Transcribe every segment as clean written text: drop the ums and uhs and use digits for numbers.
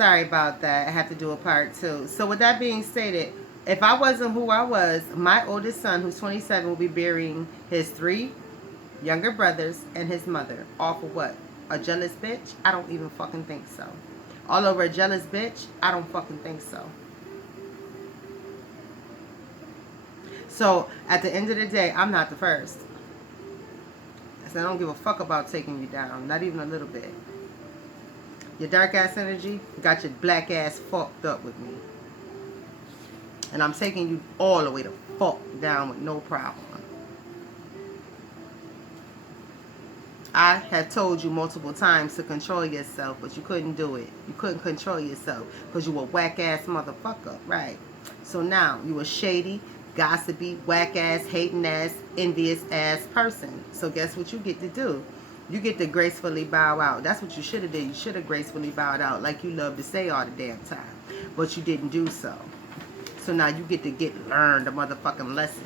sorry about that. I have to do a part 2. So with that being stated, if I wasn't who I was, my oldest son, who's 27, will be burying his 3 younger brothers and his mother. Off of what? A jealous bitch? I don't even fucking think so. All over a jealous bitch? I don't fucking think so. So at the end of the day, I'm not the first. So I don't give a fuck about taking you down. Not even a little bit. Your dark ass energy got your black ass fucked up with me. And I'm taking you all the way to fuck down with no problem. I have told you multiple times to control yourself, but you couldn't do it. You couldn't control yourself because you were whack ass motherfucker, right? So now you a shady, gossipy, whack ass, hating ass, envious ass person. So guess what you get to do? You get to gracefully bow out. That's what you should have did. You should have gracefully bowed out like you love to say all the damn time. But you didn't do so. So now you get to learn the motherfucking lesson.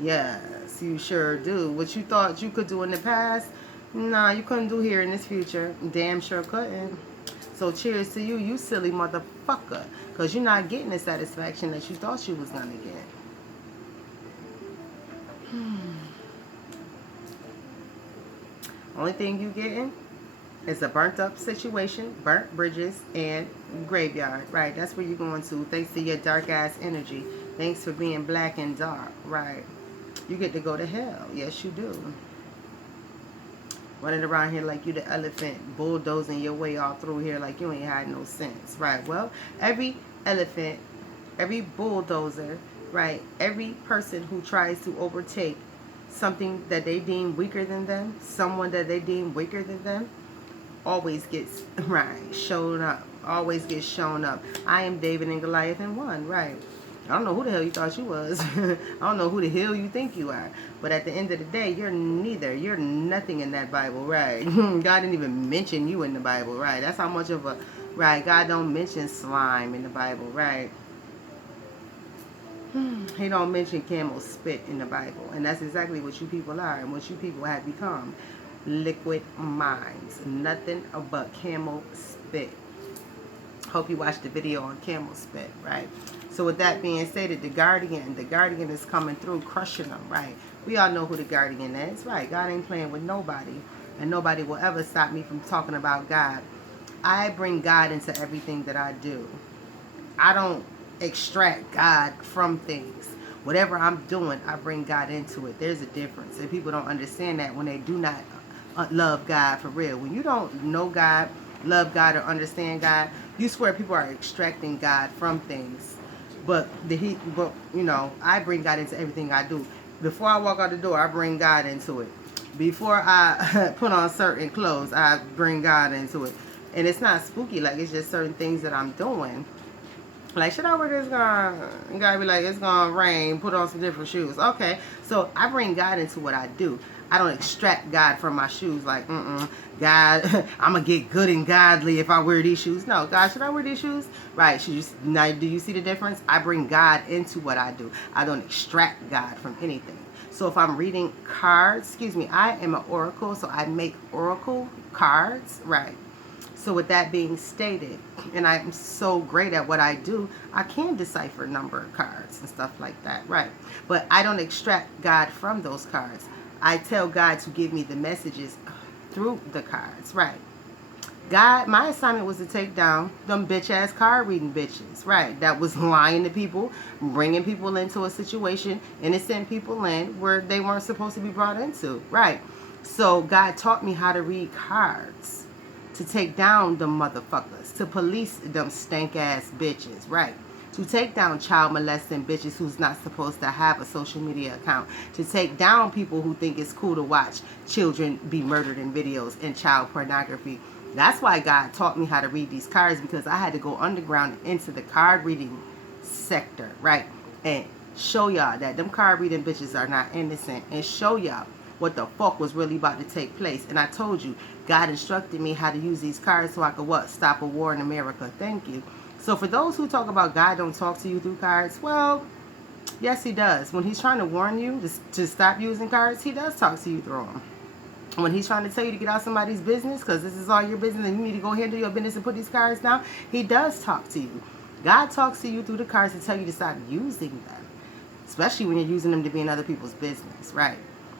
Yes, you sure do. What you thought you could do in the past, nah, you couldn't do here in this future. Damn sure couldn't. So cheers to you, you silly motherfucker. Because you're not getting the satisfaction that you thought you was going to get. Only thing you getting is a burnt up situation, burnt bridges, and graveyard. Right, that's where you're going to. Thanks to your dark ass energy. Thanks for being black and dark. Right. You get to go to hell. Yes, you do. Running around here like you the elephant, bulldozing your way all through here like you ain't had no sense. Right. Well, every elephant, every bulldozer, right, every person who tries to overtake something that they deem weaker than them, someone that they deem weaker than them, always gets, right, shown up. Always gets shown up. I am David and Goliath in one, right. I don't know who the hell you thought you was. I don't know who the hell you think you are. But at the end of the day, you're neither. You're nothing in that Bible, right? God didn't even mention you in the Bible, right? That's how much of a, right, God don't mention slime in the Bible, right? He don't mention camel spit in the Bible. And that's exactly what you people are and what you people have become. Liquid minds. Nothing but camel spit. Hope you watched the video on camel spit, right? So with that being stated, the Guardian is coming through, crushing them, right? We all know who the Guardian is, right? God ain't playing with nobody, and nobody will ever stop me from talking about God. I bring God into everything that I do. I don't extract God from things. Whatever I'm doing, I bring God into it. There's a difference, and people don't understand that when they do not love God for real. When you don't know God, love God, or understand God, you swear people are extracting God from things. But you know, I bring God into everything I do. Before I walk out the door, I bring God into it. Before I put on certain clothes, I bring God into it. And it's not spooky, like it's just certain things that I'm doing. Like, should I wear this? You gotta be like, it's gonna rain, put on some different shoes. Okay, so I bring God into what I do. I don't extract God from my shoes like, God, I'm going to get good and godly if I wear these shoes. No, God, should I wear these shoes? Right. Now, do you see the difference? I bring God into what I do. I don't extract God from anything. So if I'm reading cards, I am an oracle, so I make oracle cards, right? So with that being stated, and I'm so great at what I do, I can decipher number of cards and stuff like that, right? But I don't extract God from those cards. I tell God to give me the messages through the cards, right? God, my assignment was to take down them bitch-ass card reading bitches, right? That was lying to people, bringing people into a situation, innocent people in where they weren't supposed to be brought into, right? So God taught me how to read cards, to take down them motherfuckers, to police them stank-ass bitches, right? To take down child molesting bitches who's not supposed to have a social media account. To take down people who think it's cool to watch children be murdered in videos and child pornography. That's why God taught me how to read these cards, because I had to go underground into the card reading sector, right? And show y'all that them card reading bitches are not innocent, and show y'all what the fuck was really about to take place. And I told you, God instructed me how to use these cards so I could what? Stop a war in America. Thank you. So for those who talk about God don't talk to you through cards, well, yes, he does. When he's trying to warn you to stop using cards, he does talk to you through them. When he's trying to tell you to get out somebody's business because this is all your business and you need to go handle your business and put these cards down, he does talk to you. God talks to you through the cards to tell you to stop using them, especially when you're using them to be in other people's business, right?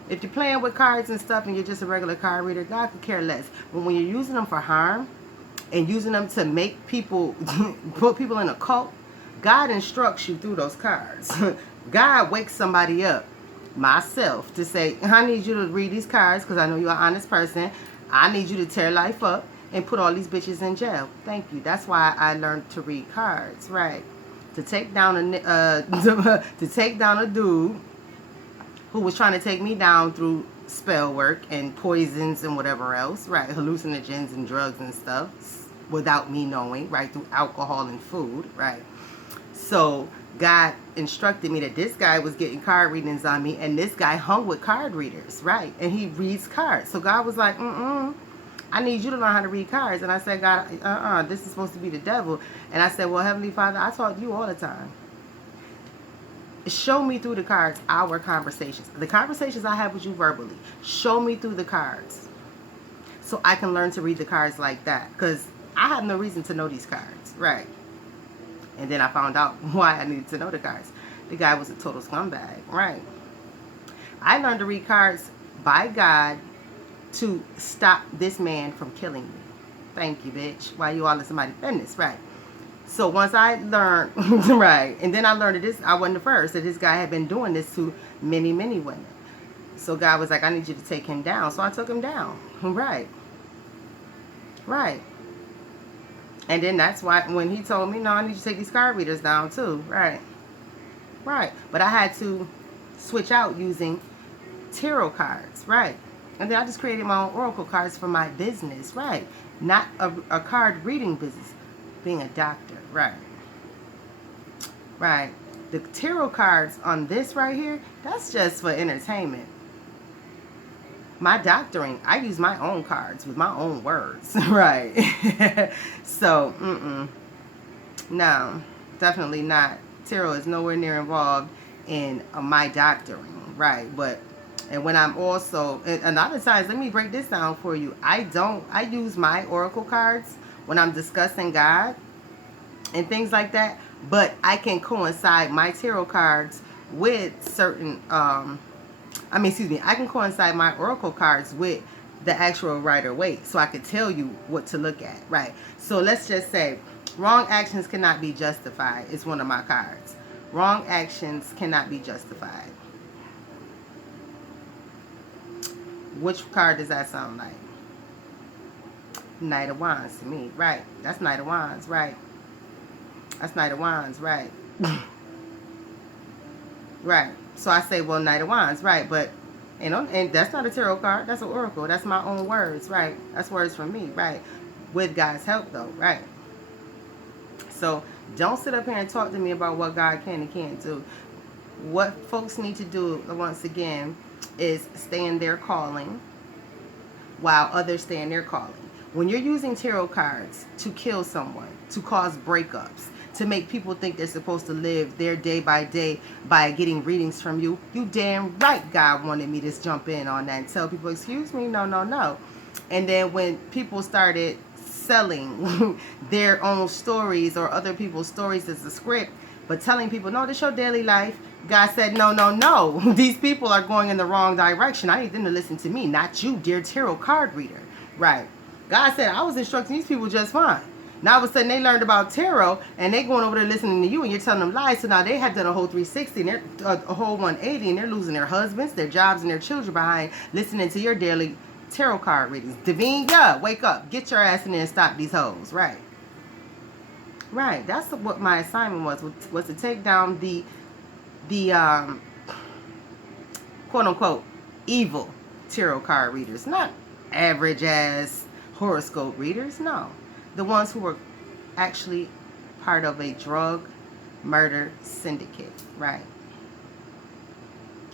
If you're playing with cards and stuff and you're just a regular card reader, God could care less. But when you're using them for harm and using them to make people, put people in a cult, God instructs you through those cards. God wakes somebody up, myself, to say, I need you to read these cards because I know you're an honest person. I need you to tear life up and put all these bitches in jail. Thank you. That's why I learned to read cards, right? To take down to take down a dude who was trying to take me down through spell work and poisons and whatever else, right? Hallucinogens and drugs and stuff without me knowing, right? Through alcohol and food, right? So God instructed me that this guy was getting card readings on me, and this guy hung with card readers, right? And he reads cards. So God was like, I need you to learn how to read cards. And I said, God, this is supposed to be the devil. And I said, well, Heavenly Father, I taught you all the time. Show me through the cards our conversations. The conversations I have with you verbally. Show me through the cards so I can learn to read the cards like that. Because I have no reason to know these cards, right? And then I found out why I needed to know the cards. The guy was a total scumbag, right? I learned to read cards by God to stop this man from killing me. Thank you, bitch. Why you all in somebody's business, right? So once I learned, right, and then I learned that this, I wasn't the first, that this guy had been doing this to many, many women. So God was like, I need you to take him down. So I took him down, right? Right. And then that's why when he told me, no, I need you to take these card readers down too. Right. Right. But I had to switch out using tarot cards. Right. And then I just created my own oracle cards for my business. Right. Not a card reading business. Being a doctor. Right. Right. The tarot cards on this right here, that's just for entertainment. My doctoring, I use my own cards with my own words, right? So, no, definitely not. Tarot is nowhere near involved in my doctoring, right? But, and when I'm also, and a lot of times, let me break this down for you. I use my oracle cards when I'm discussing God and things like that, but I can coincide my tarot cards with certain, I can coincide my oracle cards with the actual Rider-Waite, so I could tell you what to look at, right? So let's just say, wrong actions cannot be justified. It's one of my cards. Wrong actions cannot be justified. Which card does that sound like? Knight of Wands to me, right? That's Knight of Wands, right? That's Knight of Wands, right? Right. So I say, well, Knight of Wands, right? But, and that's not a tarot card. That's an oracle. That's my own words, right? That's words from me, right? With God's help, though, right? So don't sit up here and talk to me about what God can and can't do. What folks need to do, once again, is stay in their calling while others stay in their calling. When you're using tarot cards to kill someone, to cause breakups, to make people think they're supposed to live their day by day by getting readings from you, you damn right God wanted me to jump in on that and tell people, excuse me, no, no, no. And then when people started selling their own stories or other people's stories as a script, but telling people, no, this is your daily life, God said, no, no, no. These people are going in the wrong direction. I need them to listen to me, not you, dear tarot card reader. Right. God said, I was instructing these people just fine. Now all of a sudden they learned about tarot and they going over there listening to you and you're telling them lies. So now they have done a whole 360 and they're a whole 180 and they're losing their husbands, their jobs, and their children behind listening to your daily tarot card readings. Divine, yeah, wake up, get your ass in there and stop these hoes. Right. Right. That's what my assignment was to take down the quote unquote evil tarot card readers, not average ass horoscope readers. No. The ones who were actually part of a drug murder syndicate, right?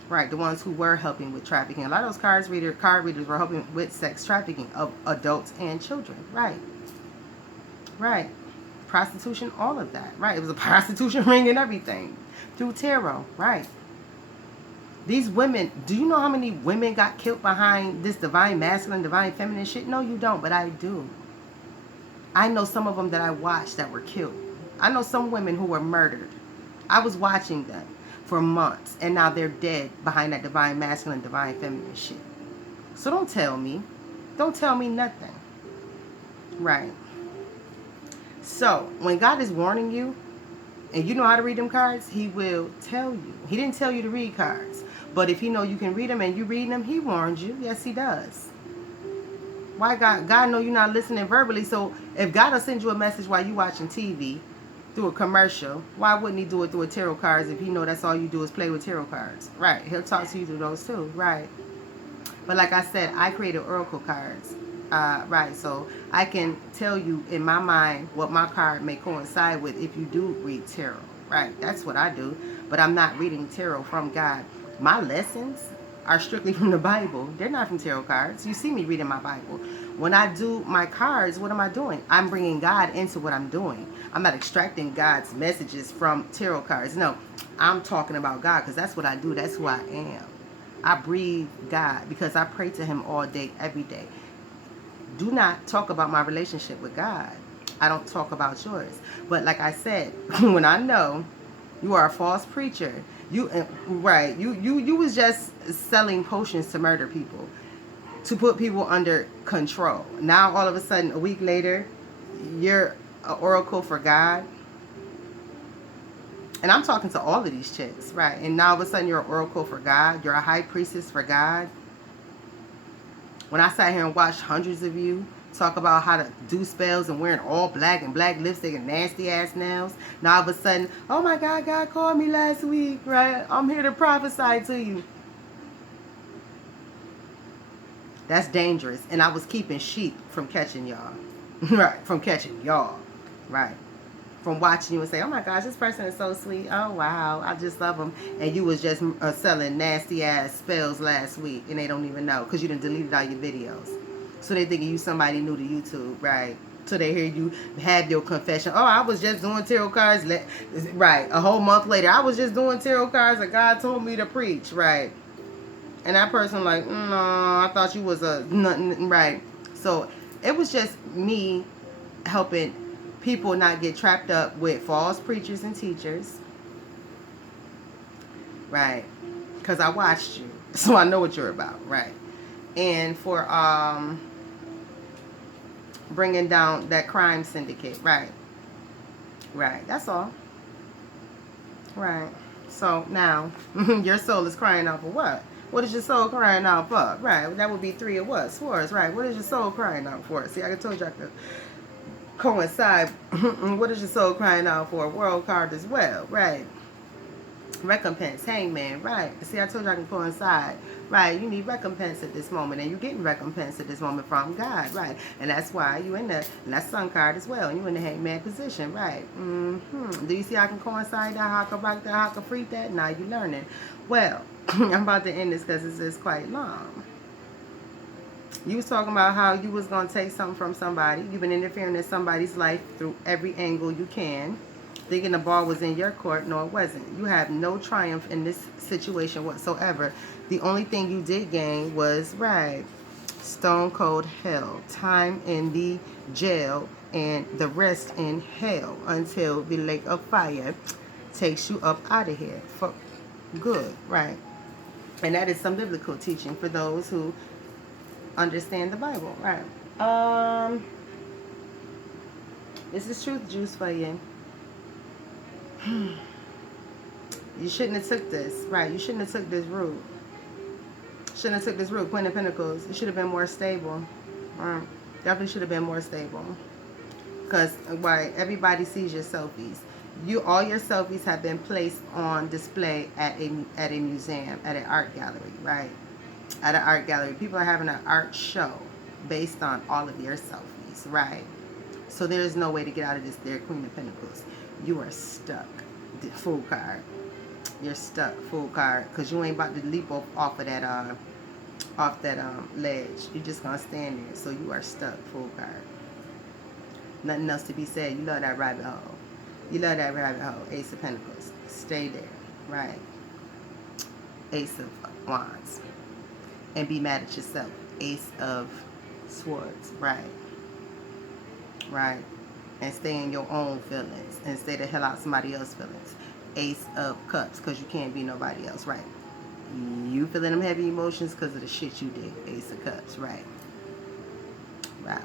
Right, the ones who were helping with trafficking. A lot of those card readers were helping with sex trafficking of adults and children, right? Right, prostitution, all of that, right? It was a prostitution ring and everything through tarot, right? These women, do you know how many women got killed behind this divine masculine, divine feminine shit? No, you don't, but I do. I know some of them that I watched that were killed. I know some women who were murdered. I was watching them for months, and now they're dead behind that divine masculine, divine feminine shit. So don't tell me. Don't tell me nothing. Right. So when God is warning you, and you know how to read them cards, he will tell you. He didn't tell you to read cards. But if he know you can read them and you read them, he warns you. Yes, he does. Why God know you're not listening verbally. So if God will send you a message while you watching TV through a commercial, why wouldn't he do it through a tarot cards if he know that's all you do is play with tarot cards? Right. He'll talk to you through those too. Right. But like I said, I created oracle cards. Right. So I can tell you in my mind what my card may coincide with if you do read tarot. Right. That's what I do. But I'm not reading tarot from God. My lessons are strictly from the Bible. They're not from tarot cards. You see me reading my Bible. When I do my cards, what am I doing? I'm bringing God into what I'm doing. I'm not extracting God's messages from tarot cards. No, I'm talking about God because that's what I do. That's who I am. I breathe God because I pray to him all day, every day. Do not talk about my relationship with God. I don't talk about yours. But like I said, when I know you are a false preacher, you was just selling potions to murder people, to put people under control. Now all of a sudden, a week later, you're an oracle for God. And I'm talking to all of these chicks, right? And now all of a sudden you're an oracle for God. You're a high priestess for God. When I sat here and watched hundreds of you talk about how to do spells and wearing all black and black lipstick and nasty ass nails, now all of a sudden, oh my God, God called me last week, right? I'm here to prophesy to you. That's dangerous. And I was keeping sheep from catching y'all. Right, from catching y'all. Right. From watching you and say, oh my gosh, this person is so sweet. Oh wow, I just love them. And you was just selling nasty ass spells last week and they don't even know because you done deleted all your videos. So they thinking you somebody new to YouTube, right? So they hear you have your confession. Oh, I was just doing tarot cards. Right, a whole month later, I was just doing tarot cards and God told me to preach, right? And that person like, no, I thought you was a nothing, right? So it was just me helping people not get trapped up with false preachers and teachers, right? Because I watched you, so I know what you're about, right? And for bringing down that crime syndicate, right? Right, that's all. Right. So now your soul is crying out for what? What is your soul crying out for? Right, that would be 3 of what? Swords, right? What is your soul crying out for? See, I told you I could coincide. What is your soul crying out for? A world card as well, right? Recompense, hangman, right? See, I told you I can coincide, right? You need recompense at this moment, and you're getting recompense at this moment from God, right? And that's why you in the, and that's sun card as well. You in the hangman position, right? Do you see how I can coincide that? How I can rock that? How I can freak that? Now you learning. Well, I'm about to end this because this is quite long. You was talking about how you was going to take something from somebody. You've been interfering in somebody's life through every angle you can. Thinking the ball was in your court. No, it wasn't. You have no triumph in this situation whatsoever. The only thing you did gain was, right, stone cold hell. Time in the jail and the rest in hell until the lake of fire takes you up out of here for good, right? And that is some biblical teaching for those who understand the Bible, right? This is truth juice for you. You shouldn't have took this, right? You shouldn't have took this route. Shouldn't have took this route. Queen of Pentacles. You should have been more stable. Definitely should have been more stable. Because why? Everybody sees your selfies. All your selfies have been placed on display at a museum, at an art gallery, right? At an art gallery. People are having an art show based on all of your selfies, right? So there is no way to get out of this there, Queen of Pentacles. You are stuck. The Fool card. You're stuck, Fool card, because you ain't about to leap off of that ledge. You're just gonna stand there. So you are stuck, Fool card. Nothing else to be said. You love that rabbit hole. You love that rabbit hole. Ace of Pentacles. Stay there, right? Ace of Wands. And be mad at yourself. Ace of Swords. Right. Right. And stay in your own feelings and stay the hell out somebody else's feelings. Ace of Cups, because you can't be nobody else. Right. You feeling them heavy emotions because of the shit you did. Ace of Cups. Right. Right.